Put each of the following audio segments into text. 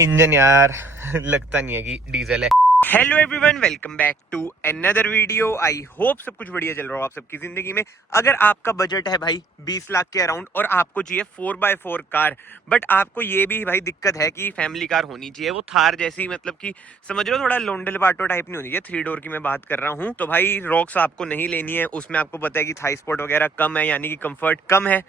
Engine यार लगता नहीं है कि डीजल है। Hello everyone, welcome back to another video. I hope सब कुछ बढ़िया चल रहा हो आप सबकी जिंदगी में। अगर आपका बजट है भाई 20 लाख के अराउंड और आपको चाहिए 4x4 कार, बट आपको ये भी भाई दिक्कत है कि फैमिली कार होनी चाहिए, वो थार जैसी, मतलब कि समझ लो थोड़ा लोंडल बाटो टाइप नहीं होनी चाहिए, 3 डोर की मैं बात कर रहा हूँ। तो भाई रॉक्स आपको नहीं लेनी है, उसमें आपको पता है कि थाई स्पॉट वगैरह कम है, यानी कि कंफर्ट कम है,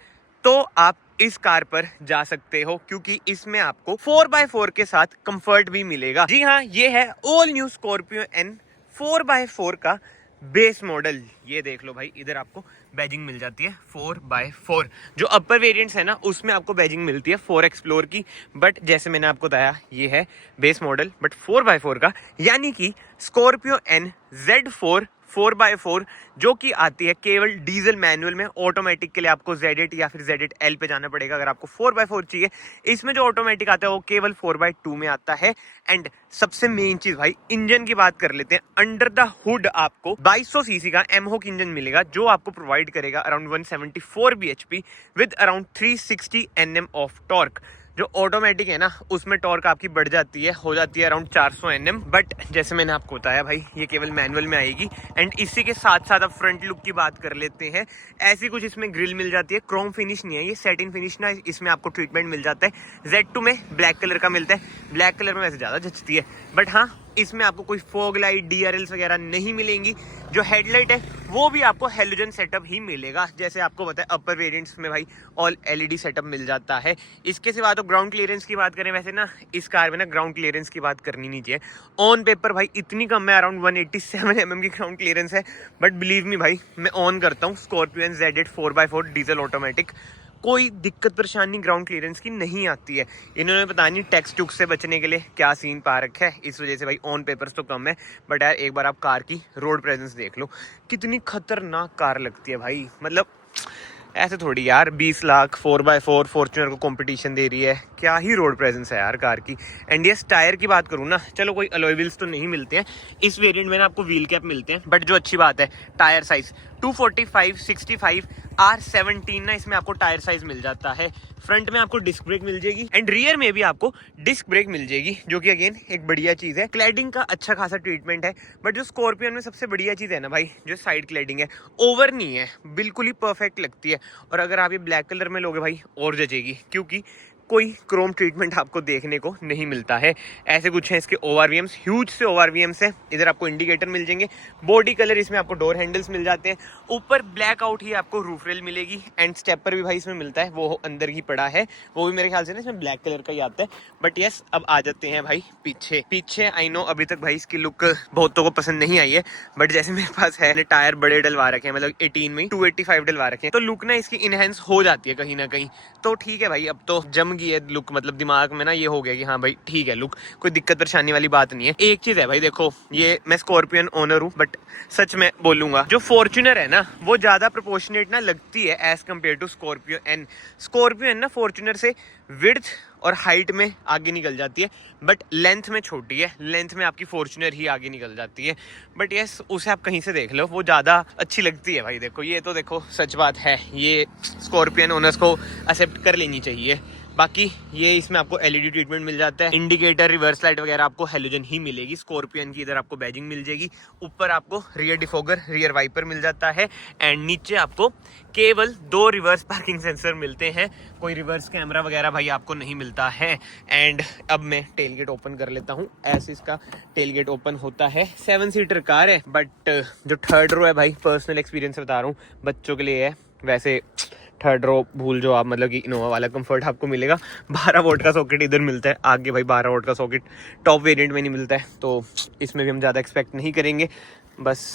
तो आप इस कार पर जा सकते हो क्योंकि इसमें आपको 4x4 के साथ कंफर्ट भी मिलेगा। जी हाँ, ये है all new Scorpio N 4x4 का बेस मॉडल। ये देख लो भाई, इधर आपको बैजिंग मिल जाती है 4x4। जो अपर वेरिएंट्स है ना, उसमें आपको बैजिंग मिलती है 4 एक्सप्लोर की, बट जैसे मैंने आपको बताया ये है बेस मॉडल बट 4x4 का, यानी कि स्कॉर्पियो एन Z4 4x4, जो कि आती है केवल डीजल मैनुअल में। ऑटोमेटिक के लिए आपको Z8 या फिर Z8L पे जाना पड़ेगा अगर आपको 4x4 चाहिए। इसमें जो ऑटोमेटिक आता है वो केवल 4x2 में आता है। एंड सबसे मेन चीज भाई, इंजन की बात कर लेते हैं। अंडर द हुड आपको 2200 सीसी का एमहोक इंजन मिलेगा, जो आपको प्रोवाइड करेगा around 174 bhp with around 360 Nm of torque. जो ऑटोमेटिक है ना, उसमें टॉर्क आपकी बढ़ जाती है, हो जाती है अराउंड 400 Nm, बट जैसे मैंने आपको बताया भाई ये केवल मैनुअल में आएगी। एंड इसी के साथ साथ अब फ्रंट लुक की बात कर लेते हैं। ऐसी कुछ इसमें ग्रिल मिल जाती है, क्रोम फिनिश नहीं है, ये सैटिन फिनिश ना, इसमें आपको ट्रीटमेंट मिल जाता है। Z2 में ब्लैक कलर का मिलता है, ब्लैक कलर में वैसे ज़्यादा जचती है, बट हाँ इसमें आपको कोई फॉग लाइट DRLs वगैरह नहीं मिलेंगी। जो हेडलाइट है वो भी आपको हेलोजन सेटअप ही मिलेगा, जैसे आपको पता है अपर वेरिएंट्स में भाई ऑल LED सेटअप मिल जाता है। इसके सिवा तो ग्राउंड क्लियरेंस की बात करें, वैसे ना इस कार में ना ग्राउंड क्लियरेंस की बात करनी नहीं चाहिए। ऑन पेपर भाई इतनी कम है, अराउंड 187 mm की ग्राउंड क्लियरेंस है, बट बिलीव मी भाई मैं ऑन करता हूँ Scorpio N Z8 4x4 diesel automatic, कोई दिक्कत परेशानी ग्राउंड क्लियरेंस की नहीं आती है। इन्होंने पता नहीं टैक्स टुक्स से बचने के लिए क्या सीन पा रखा है, इस वजह से भाई ऑन पेपर्स तो कम है, बट यार एक बार आप कार की रोड प्रेजेंस देख लो, कितनी खतरनाक कार लगती है भाई। मतलब ऐसे थोड़ी यार 20 लाख 4x4 फॉर्च्यूनर को कंपटीशन दे रही है, क्या ही रोड प्रेजेंस है यार कार की। एंड यस, टायर की बात करूँ ना, चलो कोई अलॉय व्हील्स तो नहीं मिलते हैं इस वेरिएंट में ना, आपको व्हील कैप मिलते हैं, बट जो अच्छी बात है टायर साइज 245/65 R17 ना, इसमें आपको टायर साइज मिल जाता है। फ्रंट में आपको डिस्क ब्रेक मिल जाएगी एंड रियर में भी आपको डिस्क ब्रेक मिल जाएगी, जो कि अगेन एक बढ़िया चीज है। क्लैडिंग का अच्छा खासा ट्रीटमेंट है, बट जो स्कॉर्पियन में सबसे बढ़िया चीज है ना भाई, जो साइड क्लैडिंग है, ओवर नहीं है, बिल्कुल ही परफेक्ट लगती है। और अगर आप ये ब्लैक कलर में लोगे भाई और जचेगी, क्योंकि कोई क्रोम ट्रीटमेंट आपको देखने को नहीं मिलता है। ऐसे कुछ है इसके ORVMs, ह्यूज से ORVMs है। इधर आपको इंडिकेटर मिल जाएंगे, बॉडी कलर इसमें आपको डोर हैंडल्स मिल जाते हैं, ऊपर ब्लैक आउट ही आपको रूफ रेल मिलेगी। एंड स्टेपर भी भाई इसमें मिलता है, वो अंदर ही पड़ा है, वो भी मेरे ख्याल से ना इसमें ब्लैक कलर का ही आता है। बट यस, अब आ जाते हैं भाई पीछे। आई नो अभी तक भाई इसकी लुक बहुतों को पसंद नहीं आई है, बट जैसे मेरे पास है टायर बड़े डलवा रखे हैं, मतलब 18 में 285 डलवा रखे हैं, तो लुक ना इसकी इनहेंस हो जाती है कहीं ना कहीं। तो ठीक है भाई, अब तो जम गई है लुक, मतलब दिमाग में ना ये हो गया कि हाँ भाई ठीक है लुक, कोई दिक्कत परेशानी वाली बात नहीं है। एक चीज है भाई, देखो ये मैं स्कॉर्पियन ओनर हूँ, बट सच में बोलूंगा जो फॉर्च्यूनर है ना, वो ज्यादा प्रोपोर्शनेट ना लगती है as compared to Scorpio N. Scorpio N ना फॉर्च्यूनर से विड्थ और हाइट में आगे निकल जाती है, बट लेंथ में छोटी है, लेंथ में आपकी फॉर्च्यूनर ही आगे निकल जाती है। बट यस, उसे आप कहीं से देख लो, वो ज़्यादा अच्छी लगती है भाई। देखो ये तो देखो सच बात है, ये स्कॉर्पियन ओनर्स को एक्सेप्ट कर लेनी चाहिए। बाकी ये इसमें आपको LED ट्रीटमेंट मिल जाता है, इंडिकेटर रिवर्स लाइट वगैरह आपको हेलोजन ही मिलेगी। स्कॉर्पियन की इधर आपको बैजिंग मिल जाएगी, ऊपर आपको रियर डिफोगर रियर वाइपर मिल जाता है, एंड नीचे आपको केवल 2 रिवर्स पार्किंग सेंसर मिलते हैं, कोई रिवर्स कैमरा वगैरह भाई आपको नहीं मिलता है। एंड अब मैं टेलगेट ओपन कर लेता हूँ, ऐसे इसका टेलगेट ओपन होता है। 7 सीटर कार है, बट जो थर्ड रो है भाई, पर्सनल एक्सपीरियंस बता रहा हूँ, बच्चों के लिए है। वैसे थर्ड रो भूल जो आप, मतलब कि इनोवा वाला कंफर्ट आपको मिलेगा। 12 वोल्ट का सॉकेट इधर मिलता है, आगे भाई 12 वोल्ट का सॉकेट टॉप वेरिएंट में नहीं मिलता है, तो इसमें भी हम ज़्यादा एक्सपेक्ट नहीं करेंगे। बस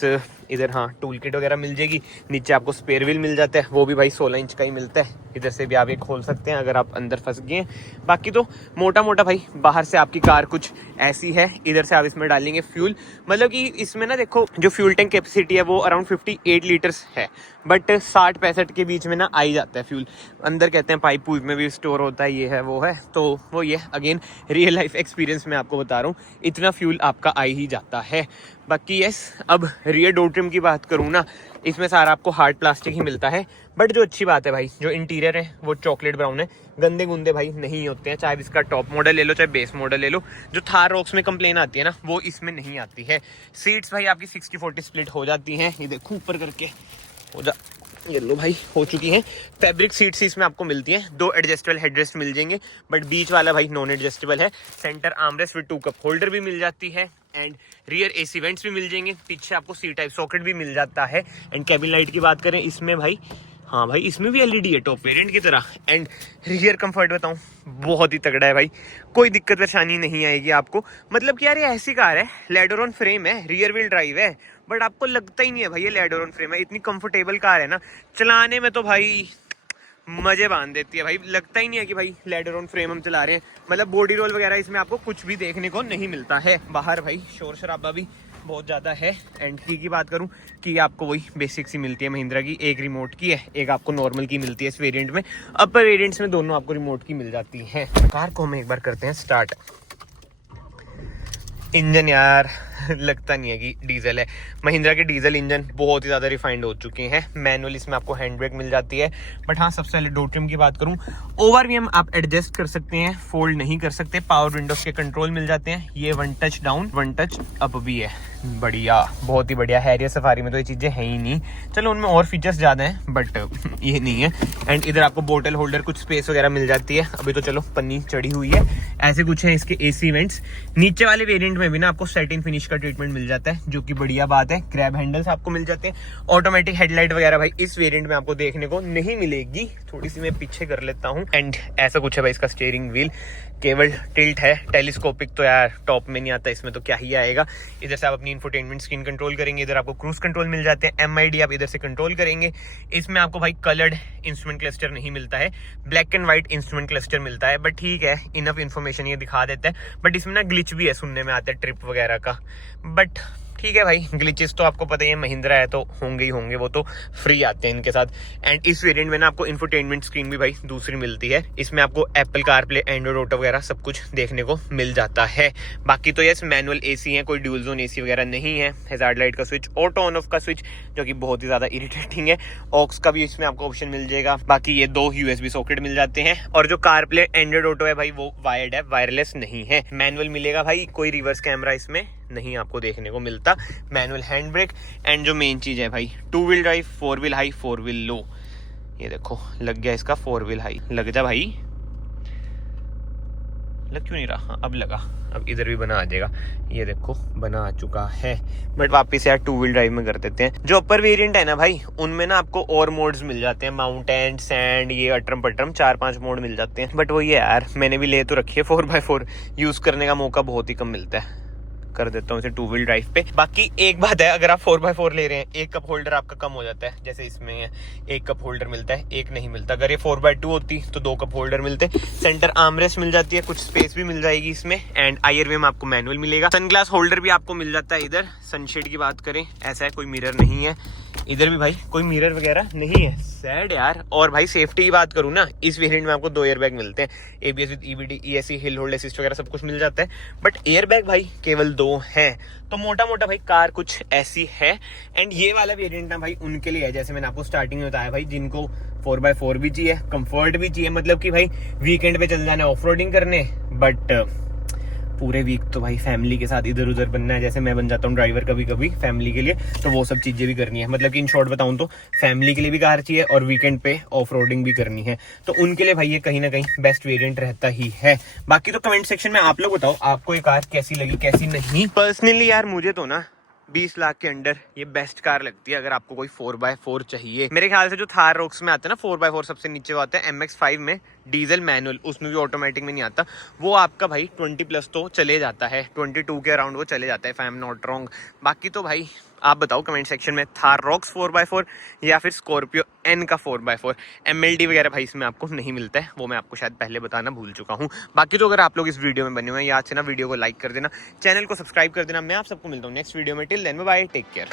इधर हाँ टूल किट वगैरह मिल जाएगी, नीचे आपको स्पेयर व्हील मिल जाता है, वो भी भाई 16 इंच का ही मिलता है। इधर से भी आप ये खोल सकते हैं अगर आप अंदर फंस गए हैं। बाकी तो मोटा मोटा भाई बाहर से आपकी कार कुछ ऐसी है। इधर से आप इसमें डालेंगे फ्यूल, मतलब कि इसमें ना देखो जो फ्यूल टैंक कैपेसिटी है वो अराउंड 58 लीटर्स है, बट 60-65 के बीच में ना आ ही जाता है फ्यूल। अंदर कहते हैं पाइप पूप में भी स्टोर होता है, ये है वो है, तो वो ये अगेन रियल लाइफ एक्सपीरियंस में आपको बता रहा हूँ, इतना फ्यूल आपका आ ही जाता है। बाकी यस, अब रियर डोर ट्रिम की बात करूँ ना, इसमें सारा आपको हार्ड प्लास्टिक ही मिलता है। बट जो अच्छी बात है भाई, जो इंटीरियर है वो चॉकलेट ब्राउन है, गंदे गुंदे भाई नहीं होते हैं, चाहे इसका टॉप मॉडल ले लो चाहे बेस मॉडल ले लो। जो थार रॉक्स में कंप्लेन आती है ना, वो इसमें नहीं आती है। सीट्स भाई आपकी 60-40 स्प्लिट हो जाती हैं, ये देखो ऊपर करके हो जा, ये लो भाई हो चुकी हैं। फैब्रिक सीट्स इसमें आपको मिलती हैं, 2 एडजस्टेबल हेडरेस्ट मिल जाएंगे, बट बीच वाला भाई नॉन एडजस्टेबल है। Centre armrest with 2 cup holder भी मिल जाती है एंड रियर एसी वेंट्स भी मिल जाएंगे। पीछे आपको सी टाइप सॉकेट भी मिल जाता है। एंड कैबिन लाइट की बात करें इसमें भाई, हाँ भाई इसमें भी एलईडी है टॉप वेरिएंट की तरह। एंड रियर कंफर्ट बताऊं, बहुत ही तगड़ा है भाई, कोई दिक्कत परेशानी नहीं आएगी आपको। मतलब कि यार ये ऐसी कार है, लेडर ऑन फ्रेम है, रियर व्हील ड्राइव है, बट आपको लगता ही नहीं है भाई ये लेडर ऑन फ्रेम है। इतनी कंफर्टेबल कार है ना, चलाने में तो भाई मजे बांध देती है भाई, लगता ही नहीं है कि भाई लेडर ऑन फ्रेम हम चला रहे हैं। मतलब बॉडी रोल वगैरह इसमें आपको कुछ भी देखने को नहीं मिलता है। बाहर भाई शोर शराबा भी बहुत ज़्यादा है। एंड की बात करूं कि आपको वही बेसिक सी मिलती है महिंद्रा की, एक रिमोट की है, एक आपको नॉर्मल की मिलती है इस वेरिएंट में। अपर वेरिएंट्स में दोनों आपको रिमोट की मिल जाती है। कार को हम एक बार करते हैं स्टार्ट। इंजन यार लगता नहीं है कि डीजल है। महिंद्रा के डीजल इंजन बहुत ही ज़्यादा रिफाइंड हो चुके हैं। मैनुअल इसमें आपको हैंड ब्रेक मिल जाती है। बट हाँ, सबसे पहले डोर ट्रिम की बात करूं, ओवर भी हम आप एडजस्ट कर सकते हैं, फोल्ड नहीं कर सकते। पावर विंडोज के कंट्रोल मिल जाते हैं। ये 1 टच डाउन 1 टच अप भी है, बढ़िया, बहुत ही बढ़िया। हैरियर सफारी में तो ये चीज़ें हैं ही नहीं, चलो उनमें और फीचर्स ज़्यादा हैं बट ये नहीं है। एंड इधर आपको बोतल होल्डर, कुछ स्पेस वगैरह मिल जाती है। अभी तो चलो पन्नी चढ़ी हुई है। ऐसे कुछ है इसके एसी वेंट्स। नीचे वाले वेरिएंट में भी ना आपको सैटिन फिनिश का ट्रीटमेंट मिल जाता है, जो कि बढ़िया बात है। ग्रैब हैंडल्स आपको मिल जाते हैं। ऑटोमेटिक हेडलाइट वगैरह भाई इस वेरिएंट में आपको देखने को नहीं मिलेगी। थोड़ी सी मैं पीछे कर लेता हूँ। एंड ऐसा कुछ है भाई इसका स्टीयरिंग व्हील, केवल टिल्ट है, टेलीस्कोपिक तो यार टॉप में नहीं आता, इसमें तो क्या ही आएगा। इधर से आप अपनी इंफोटेनमेंट स्क्रीन कंट्रोल करेंगे, इधर आपको क्रूज कंट्रोल मिल जाते हैं, MID आप इधर से कंट्रोल करेंगे। इसमें आपको भाई कलर्ड इंस्ट्रूमेंट क्लस्टर नहीं मिलता है, black and white instrument cluster मिलता है। बट ठीक है, इनफ इन्फॉर्मेशन ये दिखा देता है। बट इसमें ना ग्लिच भी है, सुनने में आता है ट्रिप वगैरह का। बट ठीक है भाई, ग्लिचेस तो आपको पता ही है, महिंद्रा है तो होंगे ही होंगे, वो तो फ्री आते हैं इनके साथ। एंड इस वेरिएंट में ना आपको इंफोटेनमेंट स्क्रीन भी भाई दूसरी मिलती है। इसमें आपको एप्पल कारप्ले, एंड्रॉइड ऑटो वगैरह सब कुछ देखने को मिल जाता है। बाकी तो यस मैनुअल एसी है, कोई ड्यूल जोन एसी वगैरह नहीं है। हैजार्ड लाइट का स्विच, ऑटो ऑन ऑफ का स्विच, जो कि बहुत ही ज्यादा इरिटेटिंग है। ऑक्स का भी इसमें आपको ऑप्शन मिल जाएगा। बाकी ये 2 USB सॉकेट मिल जाते हैं। और जो कारप्ले एंड्रॉइड ऑटो है भाई वो वायर्ड है, वायरलेस नहीं है। मैनुअल मिलेगा भाई, कोई रिवर्स कैमरा इसमें नहीं आपको देखने को मिलता। Manual hand brake. एंड जो मेन चीज है भाई, 2 wheel drive, 4 wheel high, 4 wheel low. ये देखो लग गया इसका 4 व्हील हाई, लग जा भाई, लग क्यों नहीं रहा? हाँ, अब लगा, अब इधर भी बना आ जाएगा। ये देखो बना आ चुका है। बट वापस यार 2 व्हील ड्राइव में कर देते हैं। जो अपर वेरिएंट है ना भाई, उनमें ना आपको और मोड्स मिल जाते हैं, माउंटेन, सैंड, ये अटरम पटरम 4-5 मोड मिल जाते हैं। बट वो ये यार मैंने भी ले तो रखी है, 4x4 यूज करने का मौका बहुत ही कम मिलता है, कर देता हूँ इसे 2 व्हील ड्राइव पे। बाकी एक बात है, अगर आप 4x4 ले रहे हैं, एक कप होल्डर आपका कम हो जाता है। जैसे इसमें है, एक कप होल्डर मिलता है, एक नहीं मिलता। अगर ये 4x2 होती तो 2 कप होल्डर मिलते। सेंटर आर्मरेस्ट मिल जाती है, कुछ स्पेस भी मिल जाएगी इसमें। एंड IRV में आपको मैनुअल मिलेगा। सनग्लास होल्डर भी आपको मिल जाता है। इधर सनशेड की बात करें, ऐसा है कोई मिरर नहीं है। इधर भी भाई कोई मिरर वगैरह नहीं है, सैड यार। और भाई सेफ्टी की बात करूँ ना, इस वेरिएंट में आपको 2 एयरबैग मिलते हैं, ABS with EBD, ESC, hill hold assist वगैरह सब कुछ मिल जाता है। बट एयरबैग भाई केवल 2 हैं। तो मोटा मोटा भाई कार कुछ ऐसी है। एंड ये वाला वेरिएंट ना भाई उनके लिए है, जैसे मैंने आपको स्टार्टिंग में बताया भाई, जिनको 4x4 भी चाहिए, कंफर्ट भी चाहिए। मतलब कि भाई वीकेंड पे चल जाना ऑफ रोडिंग करने, बट पूरे वीक तो भाई फैमिली के साथ इधर उधर बनना है। जैसे मैं बन जाता हूँ ड्राइवर कभी कभी फैमिली के लिए, तो वो सब चीजें भी करनी है। मतलब कि इन शॉर्ट बताऊं तो फैमिली के लिए भी कार चाहिए और वीकेंड पे ऑफ रोडिंग भी करनी है, तो उनके लिए भाई ये कहीं ना कहीं बेस्ट वेरिएंट रहता ही है। बाकी तो कमेंट सेक्शन में आप लोग बताओ आपको ये कार कैसी लगी, कैसी नहीं। पर्सनली यार मुझे तो ना 20 लाख के अंडर ये बेस्ट कार लगती है। अगर आपको कोई 4x4 चाहिए, मेरे ख्याल से जो थार रॉक्स में आता है ना 4x4 सबसे नीचे वो आता है MX5 में, डीजल मैनुअल, उसमें भी ऑटोमेटिक में नहीं आता। वो आपका भाई 20+ तो चले जाता है, 22 के अराउंड वो चले जाता है, if I am not wrong. बाकी तो भाई आप बताओ कमेंट सेक्शन में, थार रॉक्स 4x4 या फिर स्कॉर्पियो N का 4x4। MLD वगैरह भाई इसमें आपको नहीं मिलता है, वो मैं आपको शायद पहले बताना भूल चुका हूँ। बाकी तो अगर आप लोग इस वीडियो में बने हुए हैं, याद से ना वीडियो को लाइक कर देना, चैनल को सब्सक्राइब कर देना। मैं आप सबको मिलता हूँ नेक्स्ट वीडियो में। Till then bye, take care.